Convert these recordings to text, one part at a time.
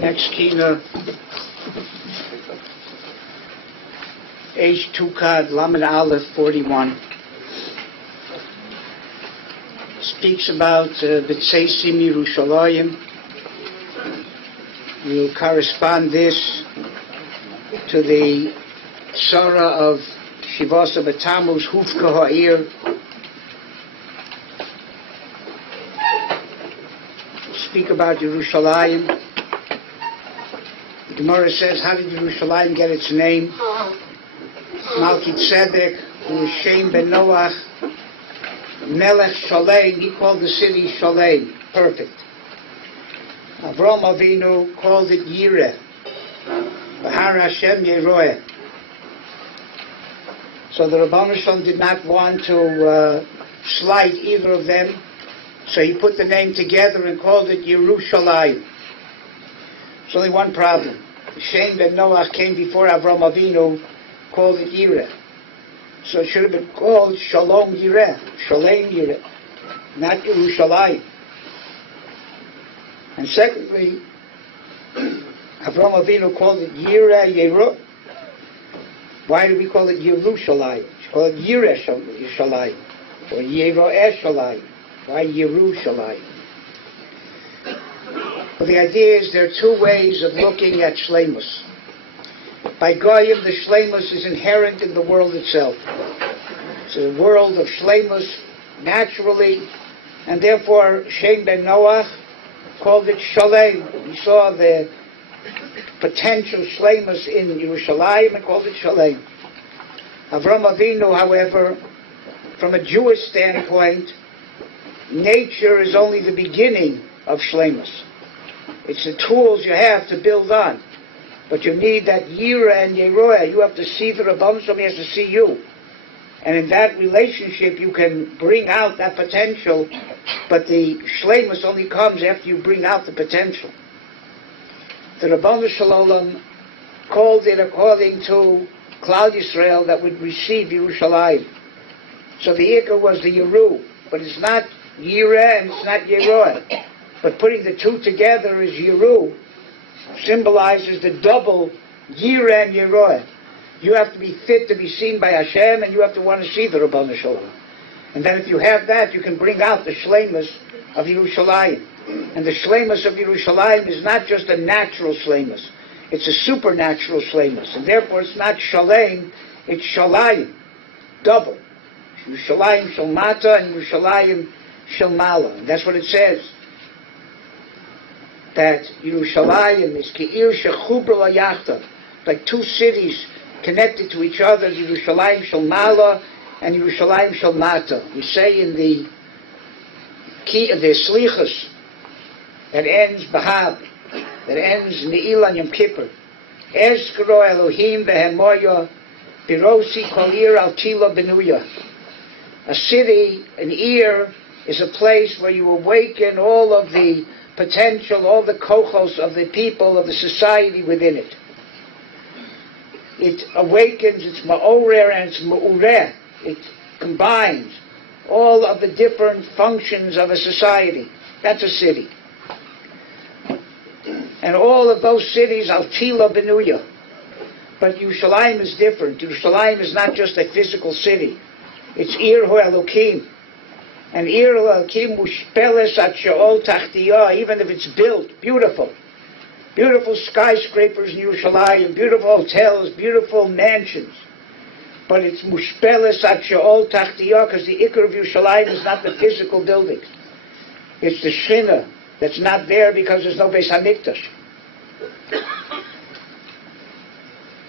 Next Kinna, H2 Lamed Aleph 41, speaks about B'tzeisim Yerushalayim. We'll correspond this to the Sarah of Shivasa B'Tammuz Hufka Ha'ir. Speak about Yerushalayim. The Morah says, how did Yerushalayim get its name? Malki Tzedek, who was Shem ben Noach, Melech Shalem, he called the city Shalem, perfect. Avram Avinu called it Yireh, Bahar Hashem Yeroeh. So the Rabbanu Shalom did not want to slight either of them, so he put the name together and called it Yerushalayim. There's only one problem. Shem ben Noach came before Avram Avinu, called it Yireh. So it should have been called Shalom Yireh, Shalem Yireh, not Yerushalayim. And secondly, Avram Avinu called it Yireh Yeruh. Why do we call it Yerushalayim? We call it Yireh Shalayim, or Yeroeh Shalayim. Why Yerushalayim? Well, the idea is there are two ways of looking at Shleimus. By Goyim, the Shleimus is inherent in the world itself. It's a world of Shleimus naturally, and therefore Shem ben Noach called it Shalem. He saw the potential Shleimus in Yerushalayim and called it Shalem. Avram Avinu, however, from a Jewish standpoint, nature is only the beginning of Shleimus. It's the tools you have to build on. But you need that Yireh and Yeroeh. You have to see the Rabbanu Shalom, he has to see you. And in that relationship you can bring out that potential, but the Shleimus only comes after you bring out the potential. The Rabbanu Shalom called it according to Klal Yisrael that would receive Yerushalayim. So the Ikar was the Yeru, but it's not Yireh and it's not Yeroeh. But putting the two together is Yeru, symbolizes the double Yireh and Yeroeh. You have to be fit to be seen by Hashem, and you have to want to see the Rabbanu Shalom. And then if you have that, you can bring out the Shleimus of Yerushalayim. And the Shleimus of Yerushalayim is not just a natural Shleimus. It's a supernatural Shleimus. And therefore it's not Shalem, it's Shalayim. Double. Yerushalayim Shalmata and Yerushalayim Shalmala. And that's what it says. That Yerushalayim is Ke'ir Shechubra Layachtav, like two cities connected to each other, Yerushalayim Shalmala and Yerushalayim Shalmata. We say in the Slichus that ends B'Av, that ends Ne'ilah Yom Kippur. Ezkro Elohim Behemoya Birosi Kolir Al Tila Benuya. A city, an ear, is a place where you awaken all of the potential, all the kochos of the people, of the society within it. It awakens, it's ma'orer and it's ma'ureh. It combines all of the different functions of a society. That's a city. And all of those cities, al-tila benuya. But Yerushalayim is different. Yerushalayim is not just a physical city. It's Ir Hu Elokim. And Ir Hu Elokim mushpeles at she'ol tachtiyah, even if it's built, beautiful. Beautiful skyscrapers in Yerushalayim, beautiful hotels, beautiful mansions. But it's mushpeles at she'ol tachtiyah, because the ikar of Yerushalayim is not the physical buildings. It's the Kinna that's not there because there's no Beis HaMikdash.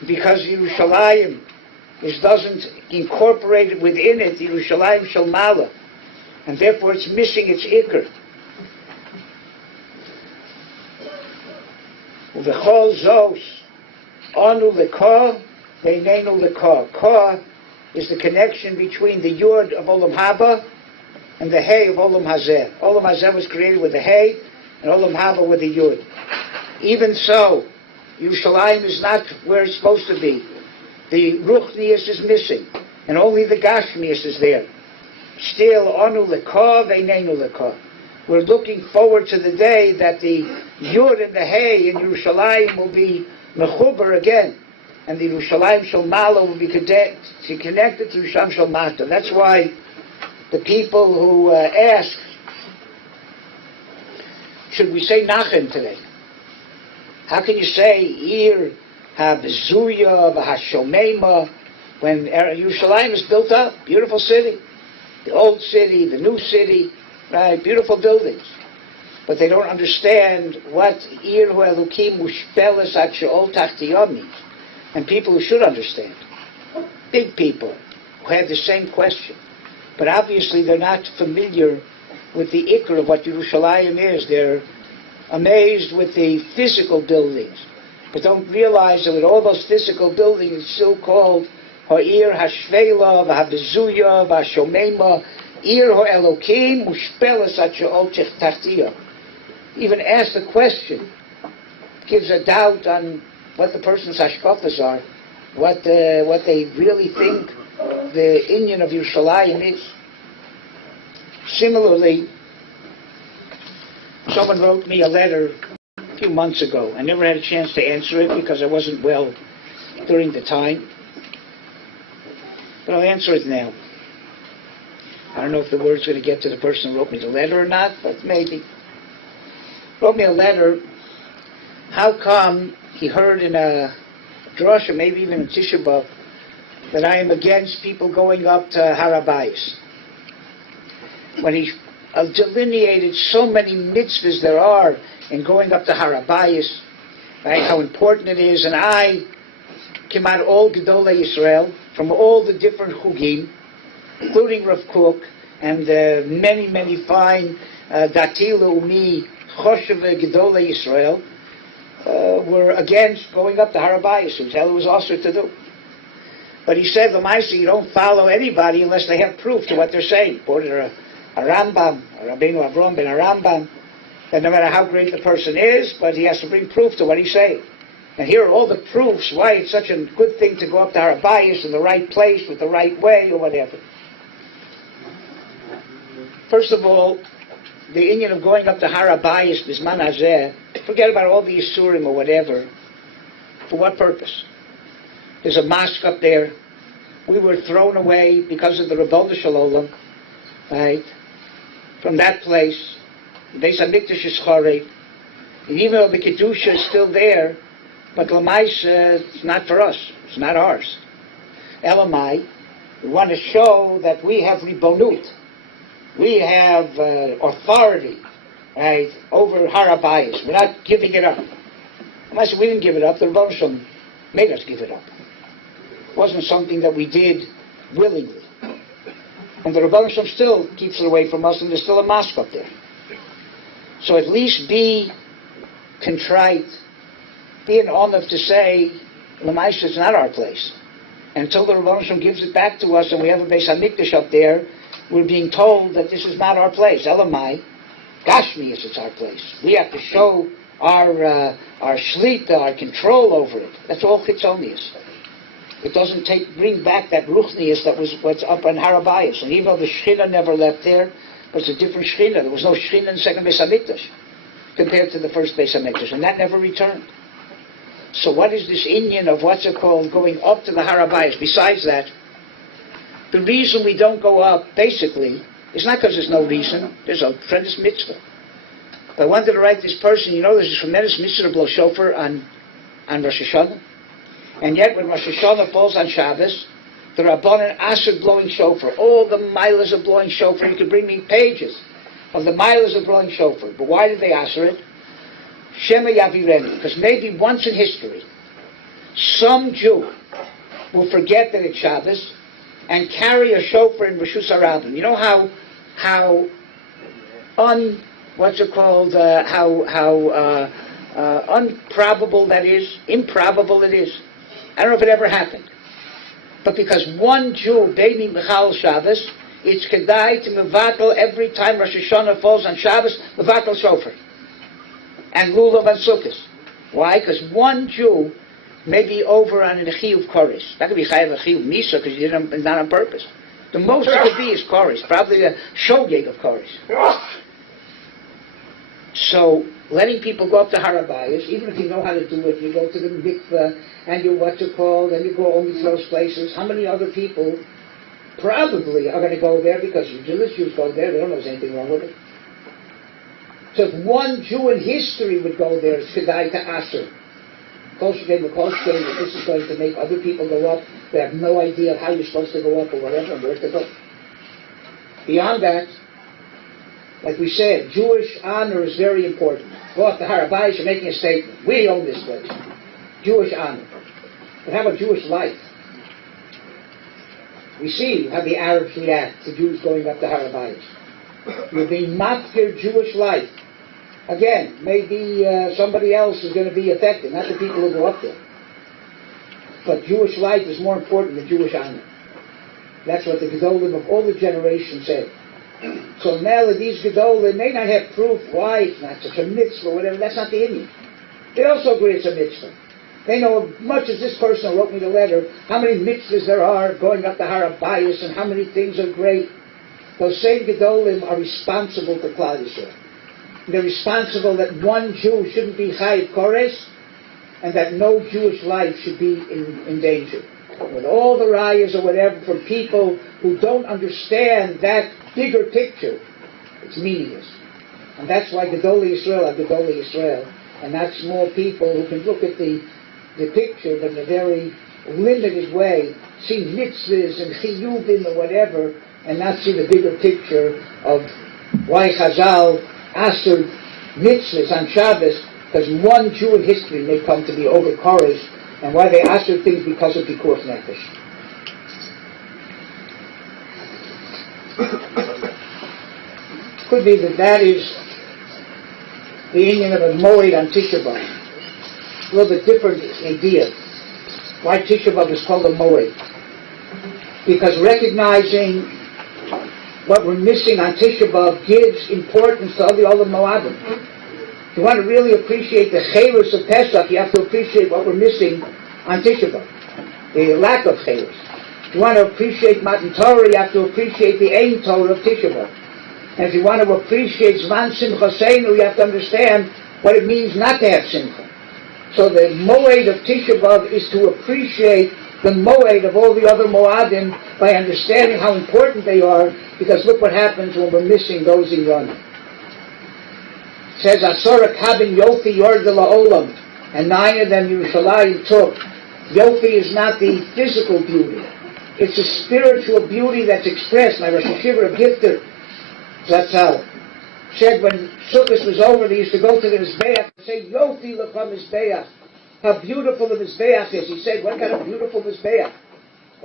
Because Yerushalayim doesn't incorporate it within it, Yerushalayim Shalmala. And therefore it's missing its ikar. Uvechol zos, Anu lekah, veinenu lekah. Kah is the connection between the Yud of Olam Haba and the Hey of Olam Hazeh. Olam Hazeh was created with the Hey, and Olam Haba with the Yud. Even so, Yerushalayim is not where it's supposed to be. The Ruchnius is missing, and only the Gashmius is there. Still, Anu lekah, veinenu lekah. We're looking forward to the day that the Yud and the Hey in Yerushalayim will be mechuber again, and the Yerushalayim Shel Mala will be connected to Yerushalayim Shel Mata. That's why the people who ask, should we say Nachem today? How can you say Ir HaBezuya v'Hashomema when Yerushalayim is built up? Beautiful city, the old city, the new city, right? Beautiful buildings. But they don't understand what Ir Hu Elokim Mushpeles Ad Sheol Tachtiyom means. And people who should understand, big people who have the same question, but obviously they're not familiar with the ikr of what Yerushalayim is. They're amazed with the physical buildings, but don't realize that with all those physical buildings, it's still called Ha'ir Hashvela v'Habezuya v'Hashomema Ir Hu Elokim Mushpeles Ad Sheol Tachtiyom. Even ask the question gives a doubt on what the person's hashkafas are, what they really think the inyan of Yerushalayim is. Similarly, someone wrote me a letter a few months ago. I never had a chance to answer it because I wasn't well during the time, but I'll answer it now. I don't know if the word's going to get to the person who wrote me the letter or not, but maybe. Wrote me a letter. How come he heard in a drasha, maybe even in Tisha B'Av, that I am against people going up to HaRabayis? When he delineated so many mitzvahs there are in going up to HaRabayis, right, how important it is, and I came out all Gedolei Yisrael, from all the different chugim, including Rav Kook, and many, many fine Dati Leumi, Choshev Gedolei Yisrael, were against going up to HaRabayis, who it was also to do. But he said, L'maisa, you don't follow anybody unless they have proof to what they're saying. Quoted a Rambam, a Rabbeinu Avram ben a Rambam, that no matter how great the person is, but he has to bring proof to what he's saying. And here are all the proofs why it's such a good thing to go up to HaRabayis in the right place, with the right way, or whatever. First of all, the inyan of going up to HaRabayis, Bisman Hazeh, forget about all the Yisurim or whatever. For what purpose? There's a mosque up there. We were thrown away because of the Rebbeinu Shalom, right? From that place, Beis HaMikdash is Charei. And even though the Kedusha is still there, but L'maisa, it's not for us. It's not ours. Elamai, we want to show that we have Ribonut. We have authority, right, over HaRabayis. We're not giving it up. L'maisa, we didn't give it up. The Rebbeinu Shalom made us give it up. It wasn't something that we did willingly. And the Rebbeinu Shalom still keeps it away from us, and there's still a mosque up there. So at least be contrite, be an honor to say, L'maisa, it's not our place. And until the Rebbeinu Shalom gives it back to us and we have a Beis HaMikdash up there, we're being told that this is not our place. Elamai, Gashmi is it's our place. We have to show our shlita, our control over it. That's all chitzonius. It doesn't bring back that ruchnius that was what's up on HaRabayis. And even though the Shechina never left there, but it's a different Shechina. There was no Shechina in the second Beis HaMikdash compared to the first Beis HaMikdash, and that never returned. So what is this inyan of what's it called, going up to the HaRabayis? Besides that, the reason we don't go up, basically, is not because there's no reason. There's a tremendous mitzvah. But I wanted to write this person, there's a tremendous mitzvah to blow shofar on Rosh Hashanah. And yet when Rosh Hashanah falls on Shabbos, the Rabbanan asr blowing shofar, all the milas of blowing shofar. You could bring me pages of the milas of blowing shofar. But why did they asr it? Shema Yavirenu. Because maybe once in history, some Jew will forget that it's Shabbos and carry a shofar in Rishus HaRabim. You know how Improbable it is. I don't know if it ever happened. But because one Jew, Beini Michal Shabbos, it's kedai to mevatel every time Rosh Hashanah falls on Shabbos, mevatel shofar. And lulav and sukkahs. Why? Because one Jew may be over on a chiyuv koris. Not going to be chayav a chiyuv misa because you did it not on purpose. The most it could be is koris, probably a shogeg of koris. So letting people go up to Harabayas, even if you know how to do it, you go to the mikveh and you and you go only to those places. How many other people probably are going to go there because Jewish Jews go there? They don't know there's anything wrong with it. So if one Jew in history would go there, it's kedai to Asr. This is going to make other people go up. They have no idea how you're supposed to go up or whatever and where to go. Beyond that, like we said, Jewish honor is very important. Go up to HaRav, you're making a statement. We own this place. Jewish honor. But how about Jewish life? We see how the Arabs react to Jews going up to HaRav. You're being matkir Jewish life. Again, maybe somebody else is going to be affected, not the people who go up there. But Jewish life is more important than Jewish honor. That's what the Gedolim of all the generations said. So now these Gedolim may not have proof why it's not such a mitzvah or whatever. That's not the Indian. They also agree it's a mitzvah. They know as much as this person who wrote me the letter, how many mitzvahs there are going up to Harabayas and how many things are great. Those same Gedolim are responsible for Klal Yisrael. They're responsible that one Jew shouldn't be chayiv kores and that no Jewish life should be in danger. With all the rayas or whatever from people who don't understand that bigger picture, it's meaningless. And that's why Gedolei Yisrael are Gedolei Yisrael, and not small people who can look at the picture but in a very limited way, see mitzvahs and chiyuvim or whatever, and not see the bigger picture of why Chazal asked mitzvahs on Shabbos, because one Jew in history may come to be over Koresh, and why they asked things because of Pikuach Nefesh. Could be that is the Indian of a Moed on Tisha B'Av. A little bit different idea. Why Tisha B'Av is called a Moed? Because recognizing what we're missing on Tisha B'Av gives importance to all the other Moadim. If you want to really appreciate the Chelus of Pesach, you have to appreciate what we're missing on Tisha B'Av, the lack of Chelus. If you want to appreciate Matan Torah, you have to appreciate the Ein Torah of Tisha B'Av. And if you want to appreciate Zman Simchaseinu, you have to understand what it means not to have Simcha. So the Moed of Tisha B'Av is to appreciate the Moed of all the other Moadim by understanding how important they are, because look what happens when we're missing those in Yonah. It says, Asora Kabin Yofi Yorda La'olam, and 9 of them Yerushalayim took. Yofi is not the physical beauty. It's a spiritual beauty that's expressed. My Rosh Hashiva of Gifter, Zatzal, said when Sukkot was over, they used to go to the Mizbeach and say, Yofi L'cha Mizbeach. How beautiful the Mizbeach is. He said, what kind of beautiful Mizbeach?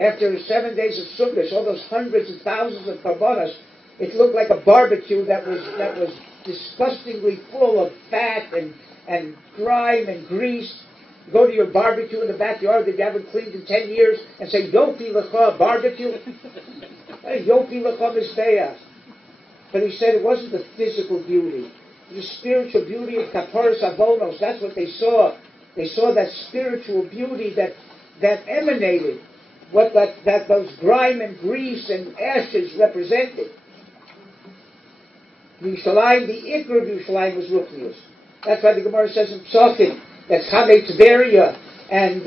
After 7 days of Sukkot, all those hundreds and thousands of karbonos, it looked like a barbecue that was disgustingly full of fat and grime and grease. You go to your barbecue in the backyard that you haven't cleaned in 10 years and say, Yofi L'cha barbecue. Yofi L'cha Mizbeach. But he said it wasn't the physical beauty. The spiritual beauty of Kaparas Avonos. That's what they saw. They saw that spiritual beauty that emanated what that those grime and grease and ashes represented. Yerushalayim, the Ikra of Yerushalayim was Ruchnius. That's why the Gemara says in Psachim that Chavei Tveria and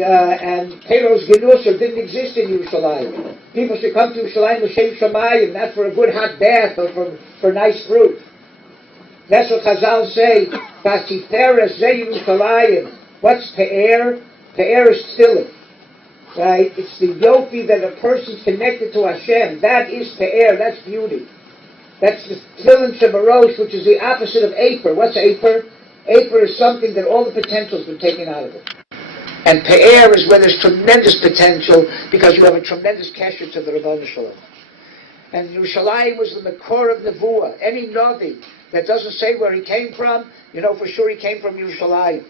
Peros Genusha didn't exist in Yerushalayim. People should come to Yerushalayim l'shem shamayim, not for a good hot bath or for nice fruit. That's what Chazal say. V'atiferes ze Yerushalayim. What's Pe'er? Pe'er is tefillin. Right? It's the yofi that a person's connected to Hashem. That is Pe'er. That's beauty. That's the tefillin shebarosh, which is the opposite of Aper. What's Aper? Aper is something that all the potential's been taken out of it. And Pe'er is where there's tremendous potential because you have a tremendous kesher to the Rebbeinu Shalom. And Yerushalayim was the core of Nevuah. Any Navi that doesn't say where he came from, you know for sure he came from Yerushalayim.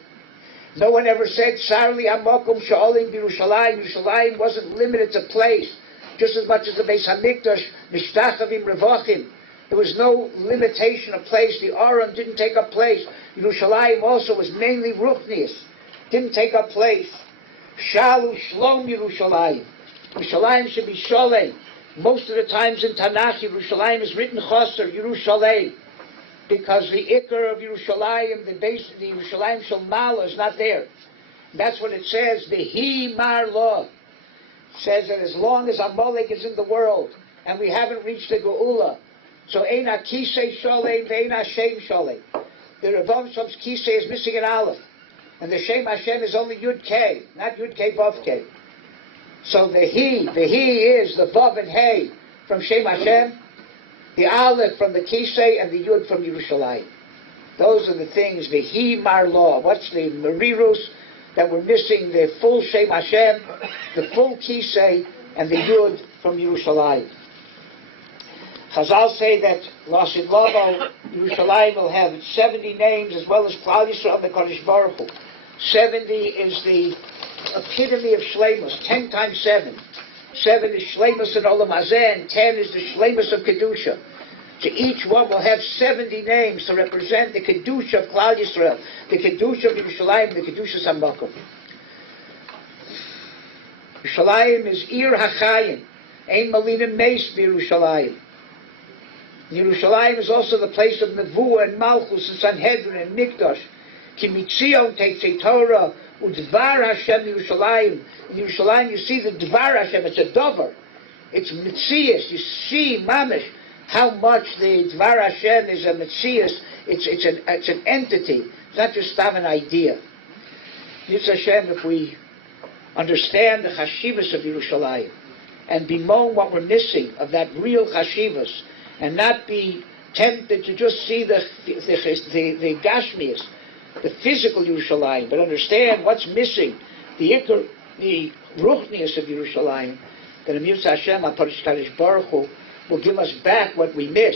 No one ever said, Sarli Hamakom Sha'olim Yerushalayim. Yerushalayim wasn't limited to place, just as much as the Beis HaMikdash, Mishtachavim Revachim. There was no limitation of place. The Aron didn't take up place. Yerushalayim also was mainly Ruchnius. Didn't take up place. Shalu Shlom Yerushalayim. Yerushalayim should be Sholem. Most of the times in Tanakh, Yerushalayim is written Chaser, Yerushalayim. Because the Iker of Yerushalayim, the base of the Yerushalayim Shalmala is not there. That's what it says, V'hi Mar Lo. It says that as long as Amalek is in the world, and we haven't reached the Geula, so Ein HaKisei Sholem, Ve'ein HaShem Sholem. The Rav Sham's Kisei is missing an Aleph. And the Shem Hashem is only Yud K, not Yud K Vav K. So the He is the Vav and Hey from Shem Hashem, the Aleph from the Kisei, and the Yud from Yerushalayim. Those are the things, the He Mar Lo. What's the Merirus that we're missing? The full Shem Hashem, the full Kisei, and the Yud from Yerushalayim. Chazal say that Lasid Lavo, Yerushalayim will have 70 names as well as Klal Yisrael and the Kodesh Baruch Hu. 70 is the epitome of Shleimus, 10 times 7. 7 is Shleimus and Olam Hazeh, and 10 is the Shleimus of Kedusha. So each one will have 70 names to represent the Kedusha of Klal Yisrael, the Kedusha of Yerushalayim, the Kedusha of Makom. Yerushalayim is Ir HaChayim, Ein Malina Meis Yerushalayim. Yerushalayim is also the place of Nevuah and Malchus and Sanhedrin and Mikdash. Ki mitzion teitzei Torah udvar Hashem Yerushalayim. In Yerushalayim you see the Dvar Hashem. It's a dover. It's mitzias. You see, mamish, how much the Dvar Hashem is a mitzias. It's an entity. It's not just an idea. Yitzhak Hashem, if we understand the chashivas of Yerushalayim and bemoan what we're missing of that real chashivas, and not be tempted to just see the Gashmias, the physical Yerushalayim, but understand what's missing, the Ruchnius of Yerushalayim, that Amir Hashem, HaKadosh Baruch Hu, will give us back what we miss.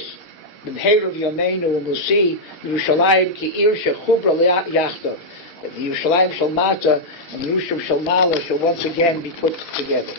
B'mheirav Yomeinu, and we'll see Yerushalayim ki ir shechubra yachdav, that the Yerushalayim shel Mata and the Yerushalayim shel Mala shall once again be put together.